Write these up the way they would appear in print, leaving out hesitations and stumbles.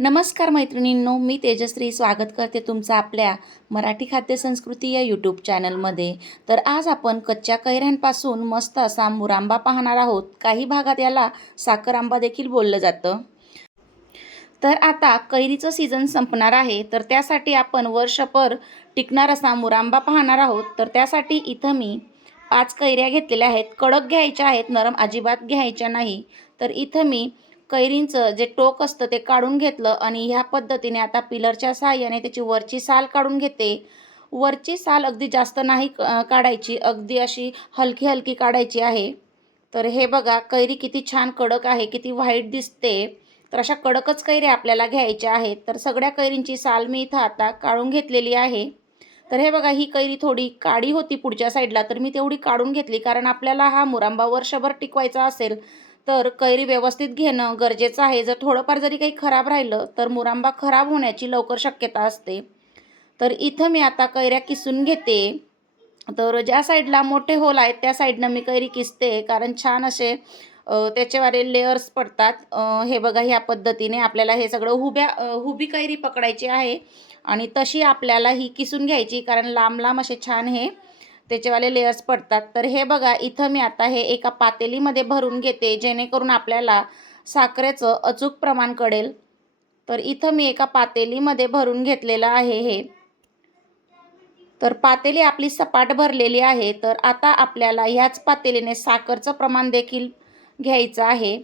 नमस्कार मैत्रिणींनो, मी तेजश्री स्वागत करते तुमचं आपल्या मराठी खाद्य संस्कृती या यूट्यूब चॅनलमध्ये। तर आज आपण कच्च्या कैऱ्यांपासून मस्त असा मुरांबा पाहणार आहोत। काही भागात याला साखर आंबा देखील बोललं जातं। तर आता कैरीचं सीझन संपणार आहे, तर त्यासाठी आपण वर्षभर टिकणार असा मुरांबा पाहणार आहोत। तर त्यासाठी इथं मी 5 कैऱ्या घेतलेल्या आहेत। कडक घ्यायच्या आहेत, नरम अजिबात घ्यायच्या नाही। तर इथं मी कैरींचं जे टोक असतं ते काढून घेतलं आणि ह्या पद्धतीने आता पिलरच्या सहाय्याने त्याची वरची साल काढून घेते। वरची साल अगदी जास्त नाही काढायची, अगदी अशी हलकी हलकी काढायची आहे। तर हे बघा, कैरी किती छान कडक आहे, किती व्हाईट दिसते। तर अशा कडकच कैऱ्या आपल्याला घ्यायच्या आहेत। तर सगळ्या कैरींची साल मी इथं आता काढून घेतलेली आहे। तर हे बघा, ही कैरी थोडी काळी होती पुढच्या साईडला, तर मी तेवढी काढून घेतली, कारण आपल्याला हा मुरांबा वर्षभर टिकवायचा असेल तर कैरी व्यवस्थित घेणं गरजेचं आहे। जर थोडंफार जरी काही खराब राहिलं तर मुरांबा खराब होण्याची लवकर शक्यता असते। तर इथं मी आता कैऱ्या किसून घेते। तर ज्या साईडला मोठे होल आहेत त्या साईडनं मी कैरी किसते, कारण छान असे त्याच्यावाले लेयर्स पडतात। हे बघा, ह्या पद्धतीने आपल्याला हे सगळं हुबी कैरी पकडायची आहे आणि तशी आपल्याला ही किसून घ्यायची, कारण लांब लांब असे छान हे त्याचेवाले लेयर्स पडतात। तर हे बघा, इथं मी आता हे एका पातेलीमध्ये भरून घेते, जेणेकरून आपल्याला साखरेचं अचूक प्रमाण कळेल। तर इथं मी एका पातेलीमध्ये भरून घेतलेलं आहे हे। तर पातेली आपली सपाट भरलेली आहे। तर आता आपल्याला ह्याच पातेलीने साखरचं प्रमाण देखील घ्यायचं आहे।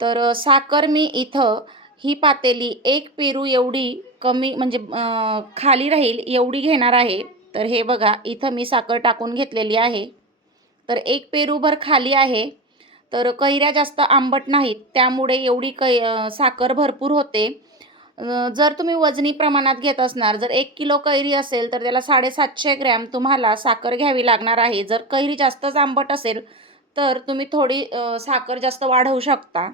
तर साखर मी इथं ही पातेली 1 पेरू एवढी कमी, म्हणजे खाली राहील एवढी घेणार आहे। तर हे बघा, इथं मी साखर टाकून घेतलेली आहे। तर 1 पेरूभर खाली आहे। तर कैऱ्या जास्त आंबट नाहीत, त्यामुळे एवढी साखर भरपूर होते। जर तुम्ही वजनी प्रमाणात घेत असणार, जर 1 किलो कैरी असेल तर त्याला 750 ग्रॅम तुम्हाला साखर घ्यावी लागणार आहे। जर कैरी जास्तच आंबट असेल तर तुम्ही थोडी साखर जास्त वाढवू शकता।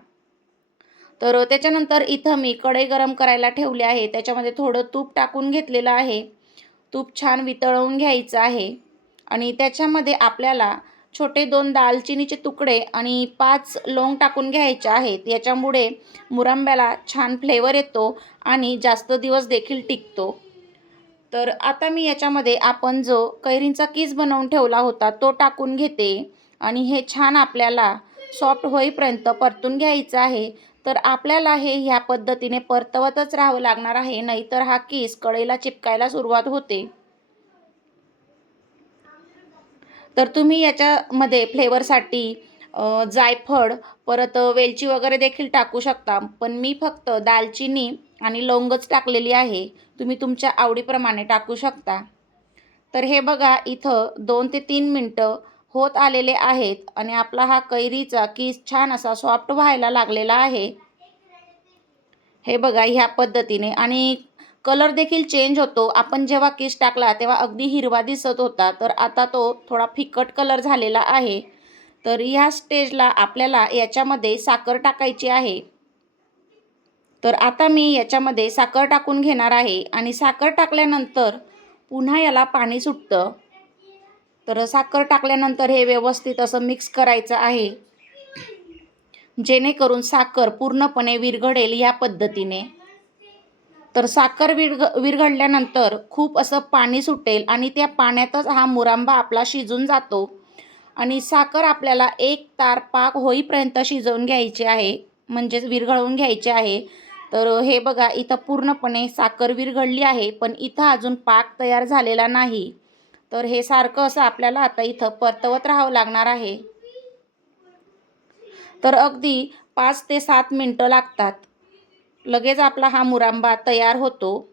तर त्याच्यानंतर इथं मी कढई गरम करायला ठेवली आहे, त्याच्यामध्ये थोडं तूप टाकून घेतलेलं आहे। तूप छान वितळवून घ्यायचं आहे आणि त्याच्यामध्ये आपल्याला छोटे 2 दालचिनीचे तुकडे आणि 5 लवंग टाकून घ्यायचे आहेत। याच्यामुळे मुरांब्याला छान फ्लेवर येतो आणि जास्त दिवस देखील टिकतो। तर आता मी याच्यामध्ये आपण जो कैरींचा कीस बनवून ठेवला होता तो टाकून घेते आणि हे छान आपल्याला सॉफ्ट होईपर्यंत परतून घ्यायचं आहे। तर आपल्याला हे ह्या पद्धतीने परतवतच राहावं लागणार आहे, नाहीतर हा कीस कढईला चिपकायला सुरुवात होते। तर तुम्ही याच्यामध्ये फ्लेवरसाठी जायफळ, परत वेलची वगैरे देखील टाकू शकता, पण मी फक्त दालचिनी आणि लवंगच टाकलेली आहे। तुम्ही तुमच्या आवडीप्रमाणे टाकू शकता। तर हे बघा, इथं 2 ते 3 मिनटं होत आलेले आहेत आणि आपला हा कैरीचा कीस छान असा सॉफ्ट व्हायला लागलेला आहे। हे बघा, ह्या पद्धतीने, आणि कलर देखील चेंज होतो। आपण जेव्हा कीस टाकला तेव्हा अगदी हिरवा दिसत होता, तर आता तो थोडा फिकट कलर झालेला आहे। तर ह्या स्टेजला आपल्याला याच्यामध्ये साखर टाकायची आहे। तर आता मी याच्यामध्ये साखर टाकून घेणार आहे आणि साखर टाकल्यानंतर पुन्हा याला पाणी सुटतं। तर साखर टाकल्यानंतर हे व्यवस्थित असं मिक्स करायचं आहे, जेणेकरून साखर पूर्णपणे विरघळेल या पद्धतीने। तर साखर विरघळल्यानंतर खूप असं पाणी सुटेल आणि त्या पाण्यातच हा मुरांबा आपला शिजून जातो आणि साखर आपल्याला 1 तार पाक होईपर्यंत शिजवून घ्यायची आहे, म्हणजेच विरघळवून घ्यायची आहे। तर हे बघा, इथं पूर्णपणे साखर विरघळली आहे, पण इथं अजून पाक तयार झालेला नाही। तर हे सारखं असं आपल्याला आता इथं परतवत राहावं लागणार आहे। तर अगदी 5 ते 7 मिनटं लागतात, लगेच आपला हा मुरांबा तयार होतो।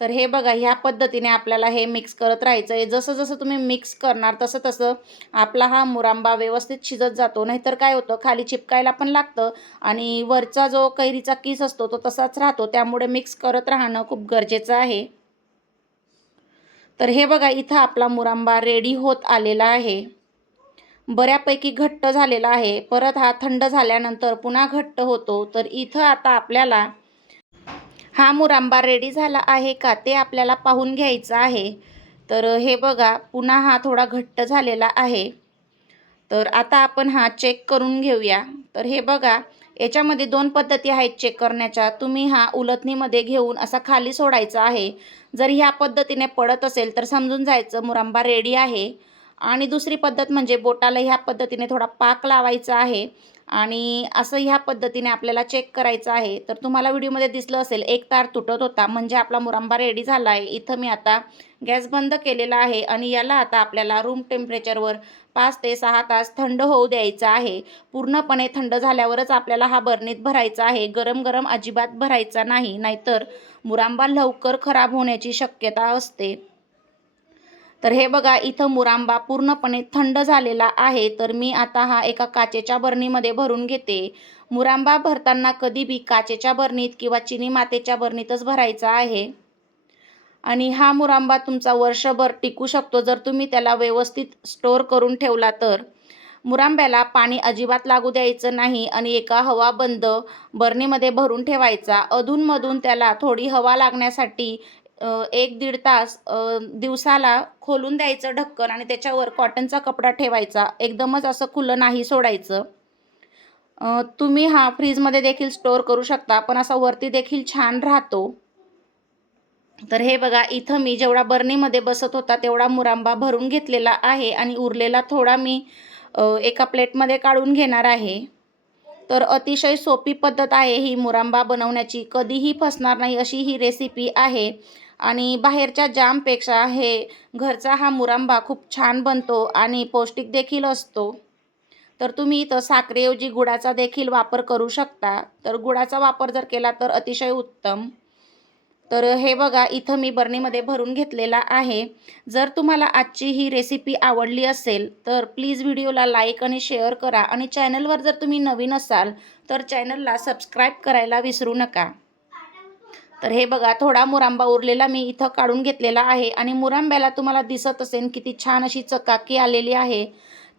तर हे बघा, ह्या पद्धतीने आपल्याला हे मिक्स करत राहायचं आहे। जसं जसं तुम्ही मिक्स करणार तसं तसं आपला हा मुरांबा व्यवस्थित शिजत जातो, नाहीतर काय होतं, खाली चिपकायला पण लागतं आणि वरचा जो कैरीचा कीस असतो तो तसाच राहतो। त्यामुळे मिक्स करत राहणं खूप गरजेचं आहे। तर हे बघा, इथं आपला मुरांबा रेडी होत आलेला आहे, बऱ्यापैकी घट्ट झालेला आहे। परत हा थंड झाल्यानंतर पुन्हा घट्ट होतो। तर इथं आता आपल्याला हा मुरांबा रेडी झाला आहे का ते आपल्याला पाहून घ्यायचं आहे। तर हे बघा, पुन्हा हा थोडा घट्ट झालेला आहे। तर आता आपण हा चेक करून घेऊया। तर हे बघा, याच्यामध्ये 2 पद्धती आहेत चेक करण्याच्या. तुम्ही हा उलथणीमध्ये घेऊन असा खाली सोडायचा आहे. जर ह्या पद्धतीने पडत असेल तर समजून जायचं मुरांबा रेडी आहे. आणि दुसरी पद्धत म्हणजे बोटाला ह्या पद्धतीने थोडा पाक लावायचा आहे आणि असं ह्या पद्धतीने आपल्याला चेक करायचं आहे. तर तुम्हाला व्हिडिओमध्ये दिसलं असेल एक तार तुटत होता म्हणजे आपला मुरांबा रेडी झाला आहे. इथं मी आता गॅस बंद केलेला आहे आणि याला आता आपल्याला रूम टेम्परेचरवर 5 ते 6 तास थंड होऊ द्यायचं आहे. पूर्णपणे थंड झाल्यावरच आपल्याला हा बरणीत भरायचा आहे. गरम गरम अजिबात भरायचा नाही, नाहीतर मुरांबा लवकर खराब होण्याची शक्यता असते. तर हे बघा इथं मुरांबा पूर्णपणे थंड झालेला आहे. तर मी आता हा एका काचेच्या बरणीमध्ये भरून घेते. मुरांबा भरताना कधी बी काचेच्या बरणीत किंवा चिनी मातेच्या बरणीतच भरायचा आहे. आणि हा मुरांबा तुमचा वर्षभर टिकू शकतो जर तुम्ही त्याला व्यवस्थित स्टोअर करून ठेवला तर. मुरांब्याला पाणी अजिबात लागू द्यायचं नाही आणि एका हवाबंद बरणीमध्ये भरून ठेवायचा. अधूनमधून त्याला थोडी हवा लागण्यासाठी 1-1.5 तास दिवसाला खोलून द्यायचं ढक्कन आणि त्याच्यावर कॉटनचा कपडा ठेवायचा. एकदमच असं खुलं नाही सोडायचं. तुम्ही हा फ्रीजमध्ये देखील स्टोअर करू शकता, पण असा वरती देखील छान राहतो. तर हे बघा इथं मी जेवढा बरणीमध्ये बसत होता तेवढा मुरांबा भरून घेतलेला आहे आणि उरलेला थोडा मी एका प्लेटमध्ये काढून घेणार आहे. तर अतिशय सोपी पद्धत आहे ही मुरांबा बनवण्याची. कधीही फसणार नाही अशी ही रेसिपी आहे आणि बाहेरच्या जामपेक्षा हे घरचा हा मुरांबा खूप छान बनतो आणि पौष्टिक देखील असतो. तर तुम्ही इथं साखरेऐवजी गुळाचा देखील वापर करू शकता. तर गुळाचा वापर जर केला तर अतिशय उत्तम. तर हे बघा इथं मी बरणीमध्ये भरून घेतलेला आहे. जर तुम्हाला आजची ही रेसिपी आवडली असेल तर प्लीज व्हिडिओला लाईक आणि शेअर करा आणि चॅनलवर जर तुम्ही नवीन असाल तर चॅनलला सबस्क्राईब करायला विसरू नका. तर हे बघा थोडा मुरांबा उरलेला मी इथं काढून घेतलेला आहे आणि मुरांब्याला तुम्हाला दिसत असेल किती छान अशी चकाकी आलेली आहे.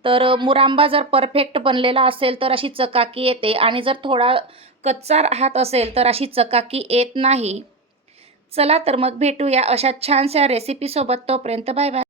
तर मुरांबा जर परफेक्ट बनलेला असेल तर अशी चकाकी येते आणि जर थोडा कच्चा राहत असेल तर अशी चकाकी येत नाही. चला तर मग भेटूया अशा छानशा रेसिपीसोबत. तोपर्यंत बाय बाय.